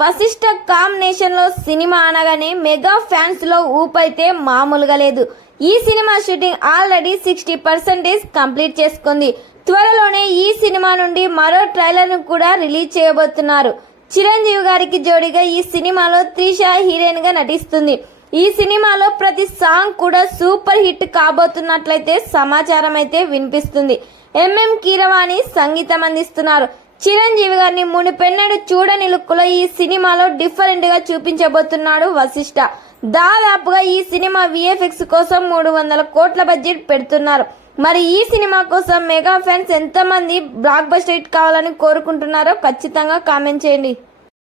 Vashishtha combination లో cinema అనగానే mega fans లో ఊపైతే మామూలుగా లేదు. ఈ సినిమా షూటింగ్ ఆల్రెడీ 60% కంప్లీట్ చేసుకుంది. త్వరలోనే ఈ సినిమా నుండి మరో ట్రైలర్ ను కూడా రిలీజ్ చేయబోతున్నారు. చిరంజీవి గారికి జోడిగా ఈ సినిమాలో త్రిష హీరోయిన్ గా నటిస్తుంది. ఈ సినిమాలో ప్రతి సాంగ్ కూడా సూపర్ హిట్ కాబోతున్నట్లయితే సమాచారం అయితే వినిపిస్తుంది. ఎంఎం కీరవాణి సంగీతం అందిస్తున్నారు. చిరంజీవి గారిని మునిపెన్నడు చూడని లుక్ లో ఈ సినిమాలో డిఫరెంట్ గా చూపించబోతున్నాడు వశిష్ఠ. దాదాపుగా ఈ సినిమా విఎఫ్ఎక్స్ కోసం 300 కోట్ల బడ్జెట్ పెడుతున్నారు. మరి ఈ సినిమా కోసం మెగా ఫ్యాన్స్ ఎంతమంది బ్లాక్ బస్టర్ హిట్ కావాలని కోరుకుంటున్నారో ఖచ్చితంగా కామెంట్ చేయండి.